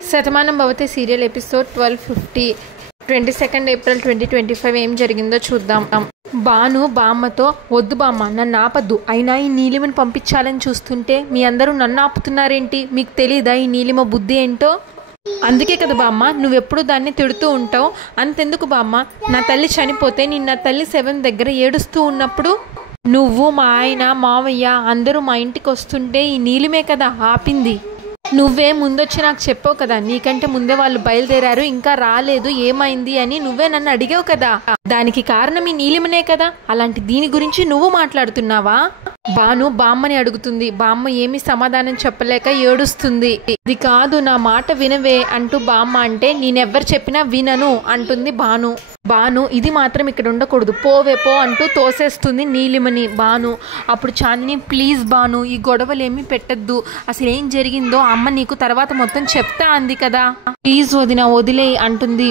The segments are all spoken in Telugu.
Shatamanam Bhavati serial episode 1250 22 April 2025 ఏం జరిగిందో చూద్దాం. బాను బామ్మతో, వద్దు బామ్మ నన్ను ఆపద్దు, అయినా ఈ నీలిమని పంపించాలని చూస్తుంటే మీ అందరూ నన్ను ఆపుతున్నారేంటి, మీకు తెలీదా ఈ నీలిమ బుద్ధి ఏంటో? అందుకే కదా బామ్మ నువ్వెప్పుడు దాన్ని తిడుతూ ఉంటావు. అంతెందుకు బామ్మ, నా తల్లి చనిపోతే నిన్న తల్లి 7 దగ్గర ఏడుస్తూ ఉన్నప్పుడు నువ్వు, మా ఆయన, మావయ్య అందరూ మా ఇంటికి వస్తుంటే ఈ నీలిమే కదా ఆపింది. నువ్వే ముందొచ్చి నాకు చెప్పావు కదా, నీకంటే ముందే వాళ్ళు బయలుదేరారు, ఇంకా రాలేదు, ఏమైంది అని నువ్వే నన్ను అడిగావు కదా. దానికి కారణం ఈ నీలిమనే కదా. అలాంటి దీని గురించి నువ్వు మాట్లాడుతున్నావా? బాను బామ్మని అడుగుతుంది. బామ్మ ఏమీ సమాధానం చెప్పలేక ఏడుస్తుంది. ఇది కాదు, నా మాట వినవే అంటూ బామ్మ అంటే, నేనెవ్వరు చెప్పినా వినను అంటుంది బాను. బాను ఇది మాత్రం ఇక్కడ ఉండకూడదు, పోవే పో అంటూ తోసేస్తుంది నీలిమని బాను. అప్పుడు చాందిని, ప్లీజ్ బాను ఈ గొడవలేమీ పెట్టద్దు, అసలు ఏం జరిగిందో అమ్మ నీకు తర్వాత మొత్తం చెప్తా అంది కదా, ప్లీజ్ వదిన వదిలేయి అంటుంది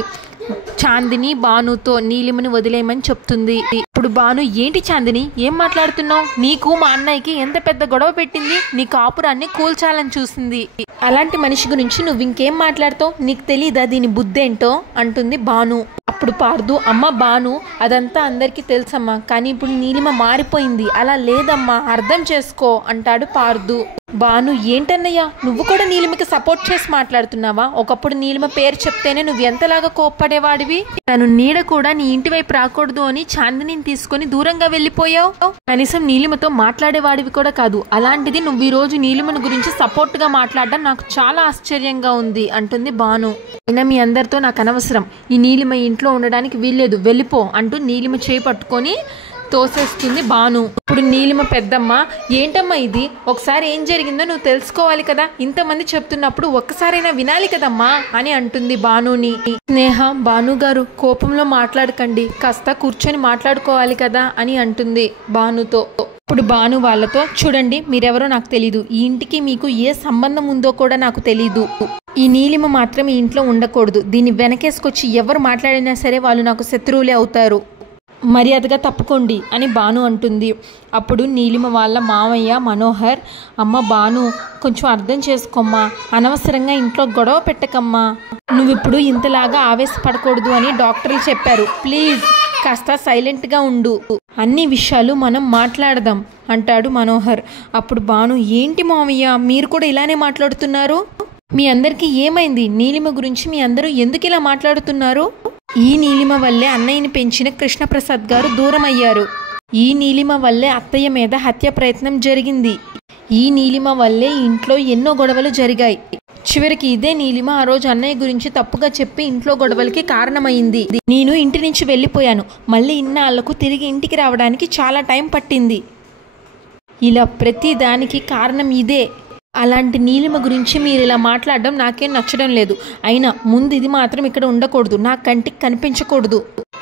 చాందిని బానుతో. నీలిమని వదిలేయమని చెప్తుంది. ఇప్పుడు బాను, ఏంటి చాందిని ఏం మాట్లాడుతున్నావు? నీకు మా అన్నయ్యకి ఎంత పెద్ద గొడవ పెట్టింది, నీ కాపురాన్ని కూల్చాలని చూసింది. అలాంటి మనిషి గురించి నువ్వు ఇంకేం మాట్లాడుతావు, నీకు తెలీదా దీని బుద్ధేంటో అంటుంది బాను. అప్పుడు పార్దు, అమ్మ బాను అదంతా అందరికీ తెలుసమ్మా, కానీ ఇప్పుడు నీలిమ మారిపోయింది, అలా లేదమ్మా అర్థం చేసుకో అంటాడు పార్దు. బాను, ఏంటన్నయ్యా నువ్వు కూడా నీలిమకి సపోర్ట్ చేసి మాట్లాడుతున్నావా? ఒకప్పుడు నీలిమ పేరు చెప్తేనే నువ్వు ఎంతలాగా కోప్పడేవాడివి. తను నీడ కూడా నీ ఇంటి వైపు రాకూడదు అని చాందిని తీసుకొని దూరంగా వెళ్ళిపోయావు. కనీసం నీలిమతో మాట్లాడేవాడివి కూడా కాదు, అలాంటిది నువ్వు ఈ రోజు నీలిమను గురించి సపోర్ట్ గా మాట్లాడడం నాకు చాలా ఆశ్చర్యంగా ఉంది అంటుంది బాను. అయినా మీ అందరితో నాకు అనవసరం, ఈ నీలిమ ఇంట్లో ఉండడానికి వీల్లేదు, వెళ్ళిపో అంటూ నీలిమ చేయి పట్టుకొని తోసేస్తుంది బాను. ఇప్పుడు నీలిమ పెద్దమ్మ, ఏంటమ్మా ఇది, ఒకసారి ఏం జరిగిందో నువ్వు తెలుసుకోవాలి కదా, ఇంతమంది చెప్తున్నప్పుడు ఒక్కసారైనా వినాలి కదమ్మా అని అంటుంది బానుని. స్నేహ, బాను గారు కోపంలో మాట్లాడకండి, కాస్త కూర్చొని మాట్లాడుకోవాలి కదా అని అంటుంది బానుతో. ఇప్పుడు బాను వాళ్ళతో, చూడండి మీరెవరో నాకు తెలీదు, ఈ ఇంటికి మీకు ఏ సంబంధం ఉందో కూడా నాకు తెలీదు, ఈ నీలిమ మాత్రం ఈ ఇంట్లో ఉండకూడదు, దీన్ని వెనకేసుకొచ్చి ఎవరు మాట్లాడినా సరే వాళ్ళు నాకు శత్రువులే అవుతారు, మర్యాదగా తప్పుకోండి అని బాను అంటుంది. అప్పుడు నీలిమ వాళ్ళ మామయ్య మనోహర్, అమ్మ బాను కొంచెం అర్థం చేసుకోమ్మా, అనవసరంగా ఇంట్లో గొడవ పెట్టకమ్మా, నువ్విప్పుడు ఇంతలాగా ఆవేశపడకూడదు అని డాక్టర్లు చెప్పారు, ప్లీజ్ కాస్త సైలెంట్గా ఉండు, అన్ని విషయాలు మనం మాట్లాడదాం అంటాడు మనోహర్. అప్పుడు బాను, ఏంటి మామయ్య మీరు కూడా ఇలానే మాట్లాడుతున్నారు, మీ అందరికీ ఏమైంది, నీలిమ గురించి మీ అందరూ ఎందుకు ఇలా మాట్లాడుతున్నారు? ఈ నీలిమ వల్లే అన్నయ్యని పెంచిన కృష్ణప్రసాద్ గారు దూరం అయ్యారు, ఈ నీలిమ వల్లే అత్తయ్య మీద హత్య ప్రయత్నం జరిగింది, ఈ నీలిమ వల్లే ఇంట్లో ఎన్నో గొడవలు జరిగాయి, చివరికి ఇదే నీలిమ ఆ రోజు అన్నయ్య గురించి తప్పుగా చెప్పి ఇంట్లో గొడవలకి కారణమైంది, నేను ఇంటి నుంచి వెళ్ళిపోయాను, మళ్ళీ ఇన్నాళ్లకు తిరిగి ఇంటికి రావడానికి చాలా టైం పట్టింది, ఇలా ప్రతి దానికి కారణం ఇదే, అలాంటి నీలిమ గురించి మీరు ఇలా మాట్లాడడం నాకేం నచ్చడం లేదు, అయినా ముందు ఇది మాత్రం ఇక్కడ ఉండకూడదు, నా కంటికి కనిపించకూడదు,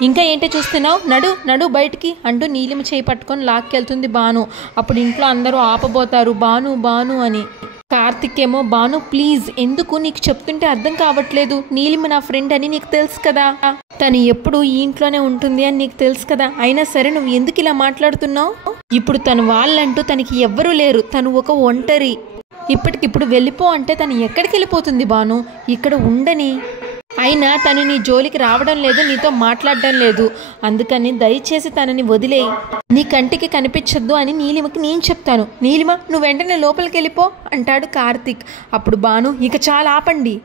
ఇంకా ఏంటో చూస్తున్నావు, నడు నడు బయటికి అంటూ నీలిమ చేయి పట్టుకొని లాక్కెళ్తుంది బాను. అప్పుడు ఇంట్లో అందరూ ఆపబోతారు బాను బాను అని. కార్తిక్ ఏమో, బాను ప్లీజ్ ఎందుకు, నీకు చెప్తుంటే అర్థం కావట్లేదు, నీలిమ నా ఫ్రెండ్ అని నీకు తెలుసు కదా, తను ఎప్పుడు ఈ ఇంట్లోనే ఉంటుంది అని నీకు తెలుసు కదా, అయినా సరే నువ్వు ఎందుకు ఇలా మాట్లాడుతున్నావు, ఇప్పుడు తను వాళ్ళంటూ తనకి ఎవ్వరూ లేరు, తను ఒక ఒంటరి, ఇప్పటికిప్పుడు వెళ్ళిపో అంటే తను ఎక్కడికి వెళ్ళిపోతుంది బాను, ఇక్కడ ఉండని, అయినా తను నీ జోలికి రావడం లేదు, నీతో మాట్లాడడం లేదు, అందుకని దయచేసి తనని వదిలేయి, నీ కంటికి కనిపించద్దు అని నీలిమకి నేను చెప్తాను, నీలిమ నువ్వు వెంటనే లోపలికి వెళ్ళిపో అంటాడు కార్తిక్. అప్పుడు బాను, ఇక చాలా ఆపండి,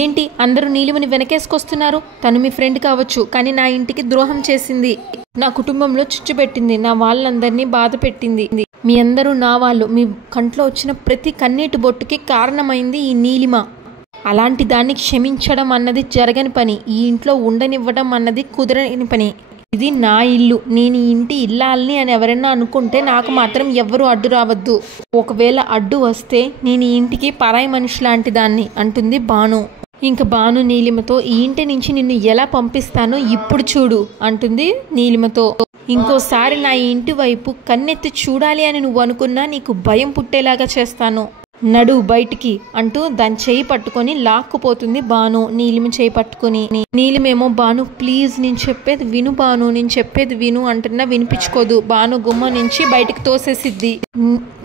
ఏంటి అందరూ నీలిమని వెనకేసుకొస్తున్నారు, తను మీ ఫ్రెండ్ కావచ్చు, కానీ నా ఇంటికి ద్రోహం చేసింది, నా కుటుంబంలో చిచ్చు పెట్టింది, నా వాళ్ళందరినీ బాధ పెట్టింది, మీ అందరూ నా వాళ్ళు, మీ కంట్లో వచ్చిన ప్రతి కన్నీటి బొట్టుకి కారణమైంది ఈ నీలిమ, అలాంటి దాన్ని క్షమించడం అన్నది జరగని పని, ఈ ఇంట్లో ఉండనివ్వడం అన్నది కుదరని పని, ఇది నా ఇల్లు, నేను ఈ ఇంటి ఇల్లాలని అని ఎవరైనా అనుకుంటే నాకు మాత్రం ఎవ్వరూ అడ్డు రావద్దు, ఒకవేళ అడ్డు వస్తే నేను ఈ ఇంటికి పరాయి మనిషి లాంటి దాన్ని అంటుంది బాను. ఇంక బాను నీలిమతో, ఈ ఇంటి నుంచి నిన్ను ఎలా పంపిస్తానో ఇప్పుడు చూడు అంటుంది నీలిమతో, ఇంకోసారి నా ఇంటి వైపు కన్నెత్తి చూడాలి అని నువ్వు అనుకున్నా నీకు భయం పుట్టేలాగా చేస్తాను నడు బయటికి అంటూ దాని చేయి పట్టుకొని లాక్కుపోతుంది బాను నీలిమ చేయి పట్టుకొని. నీలిమేమో బాను ప్లీజ్ నేను చెప్పేది విను బాను, నేను చెప్పేది విను అంటున్నా వినిపించుకోదు. బాను గుమ్మ నుంచి బయటికి తోసేసిద్ది.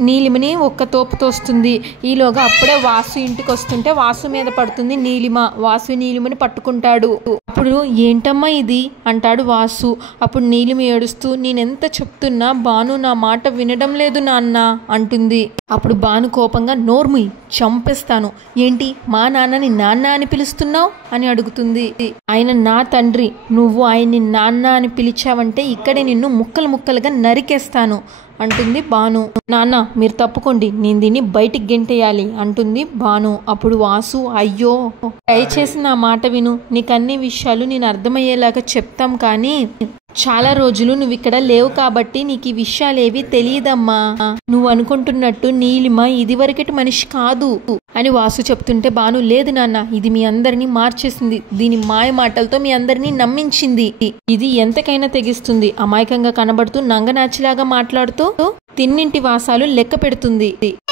నీలిమని ఒక్క తోపు తోస్తుంది. ఈలోగా అప్పుడే వాసు ఇంటికి వస్తుంటే వాసు మీద పడుతుంది నీలిమ. వాసు నీలిమని పట్టుకుంటాడు. అప్పుడు ఏంటమ్మా ఇది అంటాడు వాసు. అప్పుడు నీలిమ ఏడుస్తూ నేనెంత చెప్తున్నా బాను నా మాట వినడం లేదు నాన్న అంటుంది. అప్పుడు బాను కోపంగా నోర్ముయ్ చంపేస్తాను, ఏంటి మా నాన్నని నాన్న అని పిలుస్తున్నావు అని అడుగుతుంది. ఆయన నా తండ్రి, నువ్వు ఆయన్ని నాన్న అని పిలిచావంటే ఇక్కడే నిన్ను ముక్కలు ముక్కలుగా నరికేస్తాను అంటుంది బాను. నాన్న మీరు తప్పుకోండి, నేను దీన్ని బయటికి గెంటేయాలి అంటుంది బాను. అప్పుడు వాసు అయ్యో దయచేసి నా మాట విను, నీకు అన్ని విషయాలు నేను అర్థమయ్యేలాగా చెప్తాం, కానీ చాలా రోజులు నువ్వు ఇక్కడ లేవు కాబట్టి నీకు ఈ విషయాలేవి తెలియదమ్మా. నువ్వు అనుకుంటున్నట్టు నీలిమ ఇదివరకటి మనిషి కాదు అని వాసు చెప్తుంటే బాను లేదు నాన్న, ఇది మీ అందరినీ మార్చేసింది, దీని మాయ మాటలతో మీ అందరినీ నమ్మించింది, ఇది ఎంతకైనా తెగిస్తుంది, అమాయకంగా కనబడుతూ నంగనాచిలాగా మాట్లాడుతూ తిన్నింటి వాసాలు లెక్క పెడుతుంది.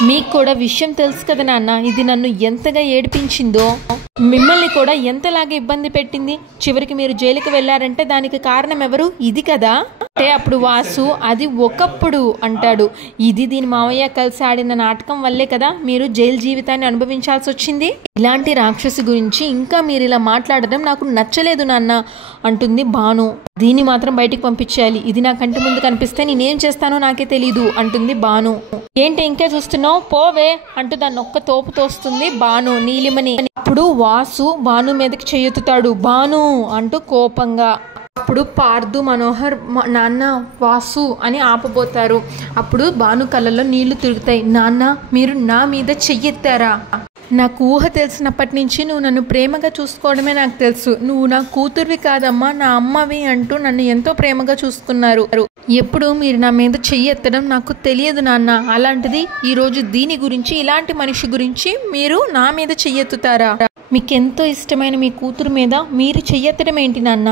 మీకు కూడా విషయం తెలుసు కదా నాన్న, ఇది నన్ను ఎంతగా ఏడిపించిందో, మిమ్మల్ని కూడా ఎంతలాగా ఇబ్బంది పెట్టింది, చివరికి మీరు జైలుకి వెళ్లారంటే దానికి కారణం ఎవరు, ఇది కదా అంటే అప్పుడు వాసు అది ఒకప్పుడు అంటాడు. ఇది దీని మావయ్య కలిసి ఆడిన నాటకం వల్లే కదా మీరు జైలు జీవితాన్ని అనుభవించాల్సి వచ్చింది. ఇలాంటి రాక్షసి గురించి ఇంకా మీరు ఇలా మాట్లాడడం నాకు నచ్చలేదు నాన్న అంటుంది బాను. దీన్ని మాత్రం బయటికి పంపించేయాలి, ఇది నా కంటి ముందు కనిపిస్తే నేనేం చేస్తానో నాకే తెలీదు అంటుంది బాను. ఏంటి ఇంకా చూస్తున్నావు పోవే అంటూ దాన్ని ఒక్క తోపు తోస్తుంది బాను నీలిమని. అప్పుడు వాసు బాను మీదకి చెయ్యెత్తుతాడు. బాను అంటూ కోపంగా. అప్పుడు పార్దు మనోహర్ నాన్న వాసు అని ఆపబోతారు. అప్పుడు బాను కళ్ళల్లో నీళ్లు తిరుగుతాయి. నాన్న మీరు నా మీద చెయ్యెత్తారా, నాకు ఊహ తెలిసినప్పటి నుంచి నువ్వు నన్ను ప్రేమగా చూసుకోవడమే నాకు తెలుసు, నువ్వు నా కూతుర్వి కాదమ్మా నా అమ్మవి అంటూ నన్ను ఎంతో ప్రేమగా చూసుకున్నారు, ఎప్పుడు మీరు నా మీద చెయ్యెత్తడం నాకు తెలియదు నాన్న, అలాంటిది ఈరోజు దీని గురించి ఇలాంటి మనిషి గురించి మీరు నా మీద చెయ్యెత్తుతారా, మీకెంతో ఇష్టమైన మీ కూతురు మీద మీరు చెయ్యెత్తడం ఏంటి నాన్న,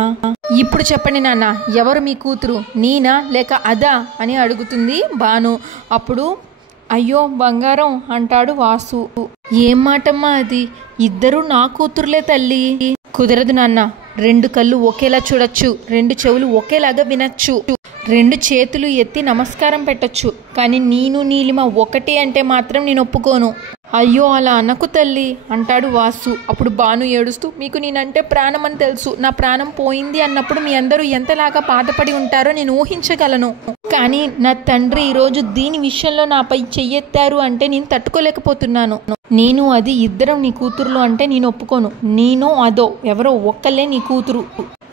ఇప్పుడు చెప్పండి నాన్న ఎవరు మీ కూతురు, నీనా లేక అదా అని అడుగుతుంది బాను. అప్పుడు అయ్యో బంగారం అంటాడు వాసు. ఏం మాటమ్మా అది, ఇద్దరు నా కూతురులే తల్లి, కుదరదు నాన్న, రెండు కళ్ళు ఒకేలా చూడొచ్చు, రెండు చెవులు ఒకేలాగా వినొచ్చు, రెండు చేతులు ఎత్తి నమస్కారం పెట్టొచ్చు, కానీ నేను నీలిమ ఒకటి అంటే మాత్రం నేను ఒప్పుకోను. అయ్యో అలా అనకు తల్లి అంటాడు వాసు. అప్పుడు బాను ఏడుస్తూ మీకు నేనంటే ప్రాణం అని తెలుసు, నా ప్రాణం పోయింది అన్నప్పుడు మీ అందరూ ఎంతలాగా బాధపడి ఉంటారో నేను ఊహించగలను, కానీ నా తండ్రి ఈరోజు దీని విషయంలో నాపై చెయ్యెత్తారు అంటే నేను తట్టుకోలేకపోతున్నాను, నేను అది ఇద్దరం నీ కూతురులు అంటే నేను ఒప్పుకోను, నేను అదో ఎవరో ఒక్కళ్ళే నీ కూతురు,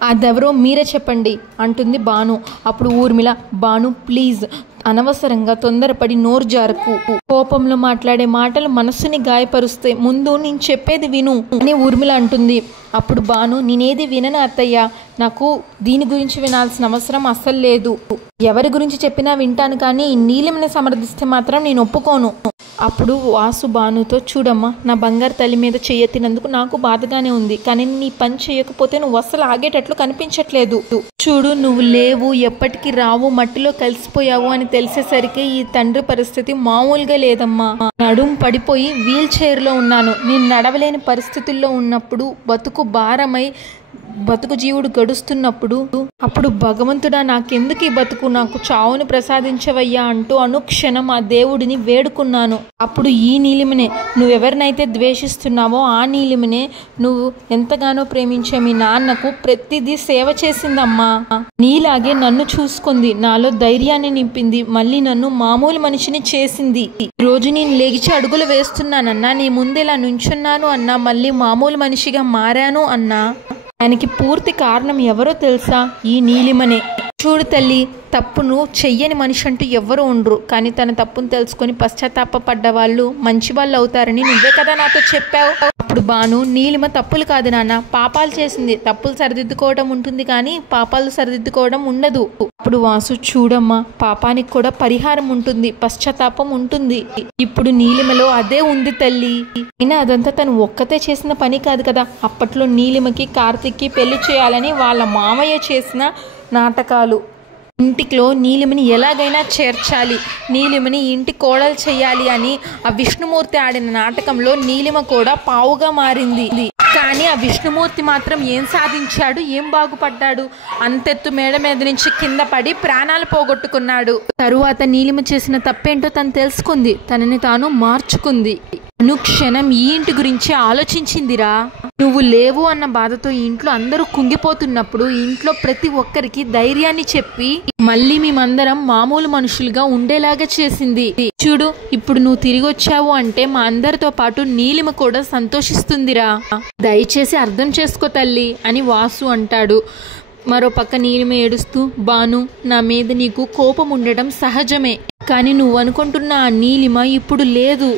అదెవరో మీరే చెప్పండి అంటుంది బాను. అప్పుడు ఊర్మిళ బాను ప్లీజ్ అనవసరంగా తొందరపడి నోరు జారకు, కోపంలో మాట్లాడే మాటలు మనస్సుని గాయపరుస్తాయి, ముందు నేను చెప్పేది విను అని ఊర్మిళ అంటుంది. అప్పుడు బాను నేనేది వినను అత్తయ్య, నాకు దీని గురించి వినాల్సిన అవసరం అస్సలు లేదు, ఎవరి గురించి చెప్పినా వింటాను, కానీ నీలిమని సమర్థిస్తే మాత్రం నేను ఒప్పుకోను. అప్పుడు వాసు బానుతో చూడమ్మా నా బంగారు తల్లి మీద చెయ్యెత్తినందుకు నాకు బాధగానే ఉంది, కానీ నీ పని చేయకపోతే నువ్వు అస్సలు ఆగేటట్లు కనిపించట్లేదు, చూడు నువ్వు లేవు ఎప్పటికీ రావు మట్టిలో కలిసిపోయావు అని తెలిసేసరికి ఈ తండ్రి పరిస్థితి మామూలుగా లేదమ్మా, నడుం పడిపోయి వీల్ చైర్లో ఉన్నాను, నేను నడవలేని పరిస్థితుల్లో ఉన్నప్పుడు బతుకు భారమై బతుకు జీవుడు గడుస్తున్నప్పుడు అప్పుడు భగవంతుడా నాకెందుకు ఈ బతుకు, నాకు చావుని ప్రసాదించవయ్యా అంటూ అనుక్షణం ఆ దేవుడిని వేడుకున్నాను. అప్పుడు ఈ నీలిమనే నువ్వెవరినైతే ద్వేషిస్తున్నావో ఆ నీలిమనే నువ్వు ఎంతగానో ప్రేమించే మీ నాన్నకు ప్రతిదీ సేవ చేసిందమ్మా, నీలాగే నన్ను చూసుకుంది, నాలో ధైర్యాన్ని నింపింది, మళ్ళీ నన్ను మామూలు మనిషిని చేసింది, రోజు నేను లేచి అడుగులు వేస్తున్నానన్నా, నీ ముందేలా నుంచున్నాను అన్నా, మళ్ళీ మామూలు మనిషిగా మారాను అన్నా, దానికి పూర్తి కారణం ఎవరో తెలుసా, ఈ నీలిమనే. చూడు తల్లి తప్పును చెయ్యని మనిషి అంటూ ఎవ్వరూ ఉండరు, కానీ తన తప్పును తెలుసుకొని పశ్చాత్తాపడ్డ వాళ్ళు మంచి వాళ్ళు అవుతారని నువ్వే కదా నాతో చెప్పావు. అప్పుడు బాను నీలిమ తప్పులు కాదు నాన్న పాపాలు చేసింది, తప్పులు సరిదిద్దుకోవడం ఉంటుంది కానీ పాపాలు సరిదిద్దుకోవడం ఉండదు. అప్పుడు వాసు చూడమ్మా పాపానికి కూడా పరిహారం ఉంటుంది, పశ్చాత్తాపం ఉంటుంది, ఇప్పుడు నీలిమలో అదే ఉంది తల్లి, అయినా అదంతా తను ఒక్కతే చేసిన పని కాదు కదా, అప్పట్లో నీలిమకి కార్తిక్కి పెళ్లి చేయాలని వాళ్ళ మామయ్య చేసిన నాటకాలు, ఇంటిలో నీలిమని ఎలాగైనా చేర్చాలి, నీలిమని ఇంటి కోడలు చేయాలి అని ఆ విష్ణుమూర్తి ఆడిన నాటకంలో నీలిమ కూడా పావుగా మారింది. కానీ ఆ విష్ణుమూర్తి మాత్రం ఏం సాధించాడు, ఏం బాగుపడ్డాడు? అంతెత్తు మేడ మీద నుంచి కింద పడి ప్రాణాలు పోగొట్టుకున్నాడు. తరువాత నీలిమ చేసిన తప్పేంటో తను తెలుసుకుంది, తనని తాను మార్చుకుంది. అనుక్షణం ఈ ఇంటి గురించి ఆలోచించిందిరా. నువ్వు లేవు అన్న బాధతో ఈ ఇంట్లో అందరూ కుంగిపోతున్నప్పుడు ఇంట్లో ప్రతి ఒక్కరికి ధైర్యాన్ని చెప్పి మళ్ళీ మేమందరం మామూలు మనుషులుగా ఉండేలాగా చేసింది. చూడు, ఇప్పుడు నువ్వు తిరిగి వచ్చావు అంటే మా అందరితో పాటు నీలిమ కూడా సంతోషిస్తుందిరా. దయచేసి అర్థం చేసుకో తల్లి అని వాసు అంటాడు. మరో పక్క నీలిమ ఏడుస్తూ, బాను, నా మీద నీకు కోపం ఉండటం సహజమే, కానీ నువ్వు అనుకుంటున్న ఆ నీలిమ ఇప్పుడు లేదు.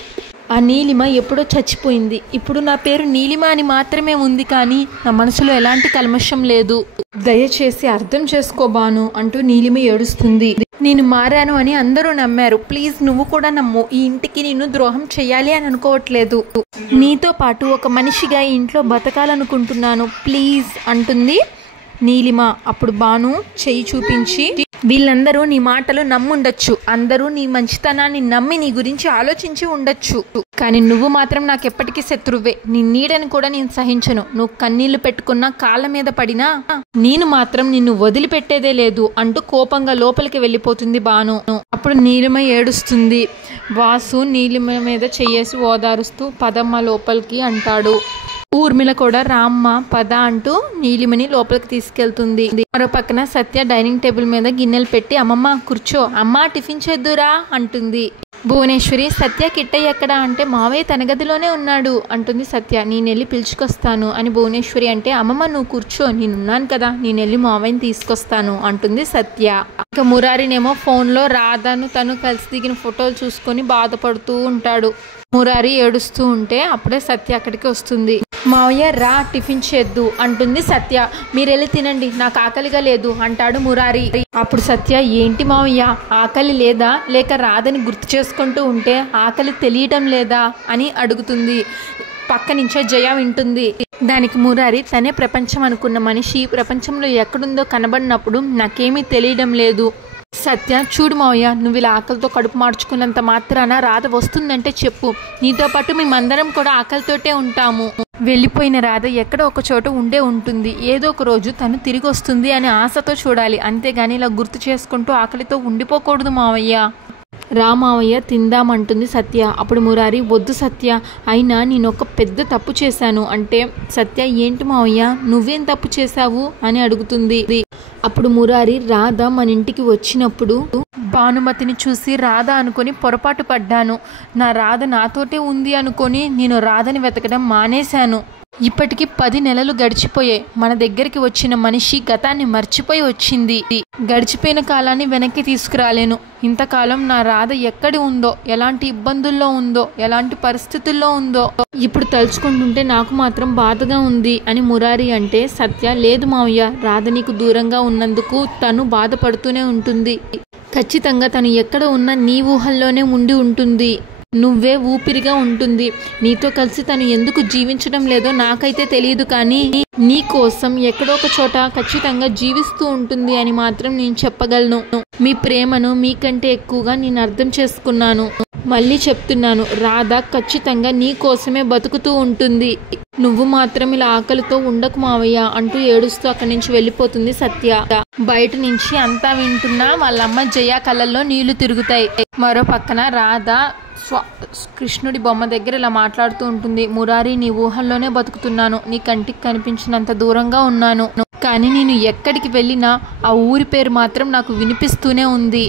ఆ నీలిమ ఎప్పుడో చచ్చిపోయింది. ఇప్పుడు నా పేరు నీలిమ అని మాత్రమే ఉంది, కానీ నా మనసులో ఎలాంటి కల్మషం లేదు. దయచేసి అర్థం చేసుకో బాను అంటూ నీలిమ ఏడుస్తుంది. నేను మారాను అని అందరూ నమ్మారు, ప్లీజ్ నువ్వు కూడా నమ్ము. ఈ ఇంటికి నేను ద్రోహం చెయ్యాలి అని అనుకోవట్లేదు. నీతో పాటు ఒక మనిషిగా ఈ ఇంట్లో బతకాలనుకుంటున్నాను, ప్లీజ్ అంటుంది నీలిమ. అప్పుడు బాను చెయ్యి చూపించి, వీళ్ళందరూ నీ మాటలు నమ్ముండొచ్చు, అందరూ నీ మంచితనాన్ని నమ్మి నీ గురించి ఆలోచించి ఉండొచ్చు, కానీ నువ్వు మాత్రం నాకు ఎప్పటికీ శత్రువే. నీ నీడని కూడా నేను సహించను. నువ్వు కన్నీళ్లు పెట్టుకున్నా, కాళ్ళ మీద పడినా నేను మాత్రం నిన్ను వదిలిపెట్టేదే లేదు అంటూ కోపంగా లోపలికి వెళ్ళిపోతుంది బాను. అప్పుడు నీలిమ ఏడుస్తుంది. వాసు నీలిమ మీద చెయ్యేసి ఓదారుస్తూ పదమ్మ లోపలికి అంటాడు. ఊర్మిళ కూడా రామ్మ పద అంటూ నీలిమని లోపలికి తీసుకెళ్తుంది. మరో పక్కన సత్య డైనింగ్ టేబుల్ మీద గిన్నెలు పెట్టి, అమ్మమ్మ కూర్చో, అమ్మ టిఫిన్ చేద్దురా అంటుంది. భువనేశ్వరి, సత్య కిట్టయ్య ఎక్కడా అంటే మావయ్య తన గదిలోనే ఉన్నాడు అంటుంది సత్య. నేను వెళ్ళి పిలుచుకొస్తాను అని భువనేశ్వరి అంటే, అమ్మమ్మ నువ్వు కూర్చో, నేనున్నాను కదా, నేను వెళ్ళి మావయ్యని తీసుకొస్తాను అంటుంది సత్య. ఇక మురారినేమో ఫోన్లో రాధాను తను కలిసి దిగిన ఫోటోలు చూసుకొని బాధపడుతూ ఉంటాడు. మురారి ఏడుస్తూ ఉంటే అప్పుడే సత్య అక్కడికి వస్తుంది. మావయ్య రా టిఫిన్ చేద్దు అంటుంది సత్య. మీరెళ్ళి తినండి, నాకు ఆకలిగా లేదు అంటాడు మురారి. అప్పుడు సత్య, ఏంటి మావయ్య ఆకలి లేదా, లేక రాదని గుర్తు చేసుకుంటూ ఉంటే ఆకలి తెలియటం లేదా అని అడుగుతుంది. పక్క నుంచే జయ వింటుంది. దానికి మురారి, తనే ప్రపంచం అనుకున్న మనిషి ప్రపంచంలో ఎక్కడుందో కనబడినప్పుడు నాకేమీ తెలియడం లేదు. సత్య, చూడు మావయ్య, నువ్వు ఇలా ఆకలితో కడుపు మార్చుకున్నంత మాత్రాన రాధ వస్తుందంటే చెప్పు, నీతో పాటు మేమందరం కూడా ఆకలితోటే ఉంటాము. వెళ్ళిపోయిన రాధ ఎక్కడో ఒక చోట ఉండే ఉంటుంది, ఏదో ఒక రోజు తను తిరిగి వస్తుంది అని ఆశతో చూడాలి, అంతేగాని ఇలా గుర్తు చేసుకుంటూ ఆకలితో ఉండిపోకూడదు మావయ్య. రా మావయ్య తిందామంటుంది సత్య. అప్పుడు మురారి, వద్దు సత్య, అయినా నేనొక పెద్ద తప్పు చేశాను అంటే. సత్య, ఏంటి మావయ్య, నువ్వేం తప్పు చేశావు అని అడుగుతుంది. అప్పుడు మురారి, రాధ మన ఇంటికి వచ్చినప్పుడు భానుమతిని చూసి రాధ అనుకొని పొరపాటు పడ్డాను. నా రాధ నాతోటే ఉంది అనుకొని నేను రాధని వెతకడం మానేశాను. ఇప్పటికి 10 నెలలు గడిచిపోయాయి. మన దగ్గరికి వచ్చిన మనిషి గతాన్ని మర్చిపోయి వచ్చింది. గడిచిపోయిన కాలాన్ని వెనక్కి తీసుకురాలేను. ఇంతకాలం నా రాధ ఎక్కడి ఉందో, ఎలాంటి ఇబ్బందుల్లో ఉందో, ఎలాంటి పరిస్థితుల్లో ఉందో ఇప్పుడు తలుచుకుంటుంటే నాకు మాత్రం బాధగా ఉంది అని మురారి అంటే, సత్య, లేదు మావయ్య, రాధ నీకు దూరంగా ఉన్నందుకు తను బాధపడుతూనే ఉంటుంది. ఖచ్చితంగా తను ఎక్కడ ఉన్నా నీ ఊహల్లోనే ఉండి ఉంటుంది, నువ్వే ఊపిరిగా ఉంటుంది. నీతో కలిసి తను ఎందుకు జీవించడం లేదో నాకైతే తెలియదు, కానీ నీ కోసం ఎక్కడో ఒక చోట ఖచ్చితంగా జీవిస్తూ ఉంటుంది అని మాత్రం నేను చెప్పగలను. మీ ప్రేమను మీకంటే ఎక్కువగా నేను అర్థం చేసుకున్నాను. మళ్ళీ చెప్తున్నాను, రాధ ఖచ్చితంగా నీ కోసమే బతుకుతూ ఉంటుంది. నువ్వు మాత్రం ఇలా ఆకలితో ఉండకు మావయ్య అంటూ ఏడుస్తూ అక్కడి నుంచి వెళ్ళిపోతుంది సత్య. బయట నుంచి అంతా వింటున్నా వాళ్ళమ్మ జయ కళ్ళల్లో నీళ్లు తిరుగుతాయి. మరో పక్కన రాధ కృష్ణుడి బొమ్మ దగ్గర ఇలా మాట్లాడుతూ ఉంటుంది. మురారి, నీ ఊహల్లోనే బతుకుతున్నాను, నీ కంటికి కనిపించినంత దూరంగా ఉన్నాను, కానీ నేను ఎక్కడికి వెళ్ళినా ఆ ఊరి పేరు మాత్రం నాకు వినిపిస్తూనే ఉంది.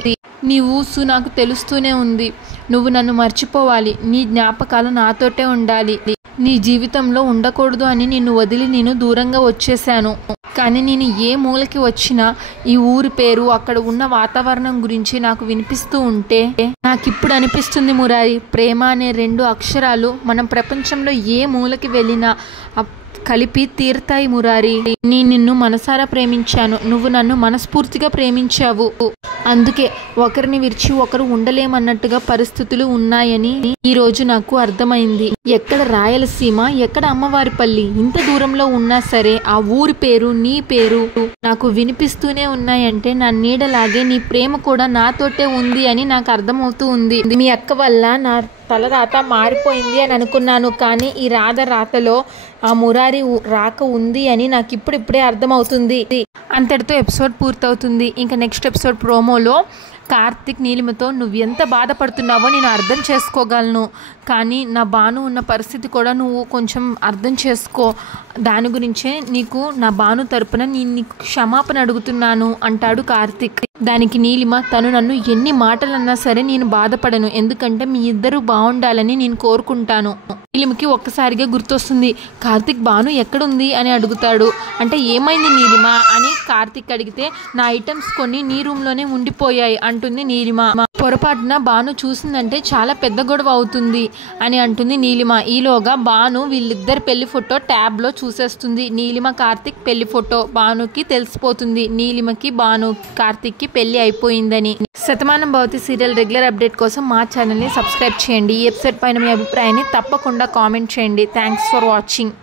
నీ ఊసు నాకు తెలుస్తూనే ఉంది. నువ్వు నన్ను మర్చిపోవాలి, నీ జ్ఞాపకాలు నాతోటే ఉండాలి. నీ జీవితంలో ఉండకూడదు అని నిన్ను వదిలి నేను దూరంగా వచ్చేసాను. కానీ నేను ఏ మూలకి వచ్చినా ఈ ఊరి పేరు, అక్కడ ఉన్న వాతావరణం గురించి నాకు వినిపిస్తూ ఉంటే నాకిప్పుడు అనిపిస్తుంది మురారి, ప్రేమ అనే 2 అక్షరాలు మనం ప్రపంచంలో ఏ మూలకి వెళ్ళినా కలిపి తీరుతాయి మురారి. నిన్ను మనసారా ప్రేమించాను, నువ్వు నన్ను మనస్ఫూర్తిగా ప్రేమించావు. అందుకే ఒకరిని విడిచి ఒకరు ఉండలేమన్నట్టుగా పరిస్థితులు ఉన్నాయని ఈ రోజు నాకు అర్థమైంది. ఎక్కడ రాయలసీమ, ఎక్కడ అమ్మవారిపల్లి, ఇంత దూరంలో ఉన్నా సరే ఆ ఊరి పేరు, నీ పేరు నాకు వినిపిస్తూనే ఉన్నాయంటే నా నీడలాగే నీ ప్రేమ కూడా నాతోటే ఉంది అని నాకు అర్థమవుతూ ఉంది. మీ అక్క వల్ల నా తలరాత మారిపోయింది అని అనుకున్నాను, కానీ ఈ రాతలో ఆ మురారి రాక ఉంది అని నాకు ఇప్పుడిప్పుడే అర్థమవుతుంది. అంతటితో ఎపిసోడ్ పూర్తవుతుంది. ఇంకా నెక్స్ట్ ఎపిసోడ్ ప్రోమోలో కార్తిక్ నీలిమతో నువ్వు ఎంత బాధపడుతున్నావో నేను అర్థం చేసుకోగలను, కానీ నా భాను ఉన్న పరిస్థితి కూడా నువ్వు కొంచెం అర్థం చేసుకో, దాని గురించే నీకు నా భాను తరపున నేను నీకు క్షమాపణ అడుగుతున్నాను అంటాడు కార్తిక్. దానికి నీలిమ తను నన్ను ఎన్ని మాటలన్నా సరే నేను బాధపడను, ఎందుకంటే మీ ఇద్దరు బాగుండాలని నేను కోరుకుంటాను. నీలిమకి ఒక్కసారిగా గుర్తొస్తుంది, కార్తిక్ భాను ఎక్కడుంది అని అడుగుతాడు. అంటే ఏమైంది నీలిమ అని కార్తిక్ అడిగితే నా ఐటమ్స్ కొన్ని నీ రూమ్లోనే ఉండిపోయాయి అంటుంది నీలిమ. పొరపాటున భాను చూసిందంటే చాలా పెద్ద గొడవ అవుతుంది అని అంటుంది నీలిమ. ఈలోగా భాను వీళ్ళిద్దరు పెళ్లి ఫోటో ట్యాబ్లో చూసేస్తుంది. నీలిమ కార్తిక్ పెళ్లి ఫోటో భానుకి తెలిసిపోతుంది, నీలిమకి భాను కార్తిక్కి పెళ్లి అయిపోయిందని. Shatamanam Bhavati serial regular update కోసం మా ఛానల్ని సబ్స్క్రైబ్ చేయండి. ఈ ఎపిసోడ్ పైన మీ అభిప్రాయాన్ని తప్పకుండా కామెంట్ చేయండి. Thanks for watching.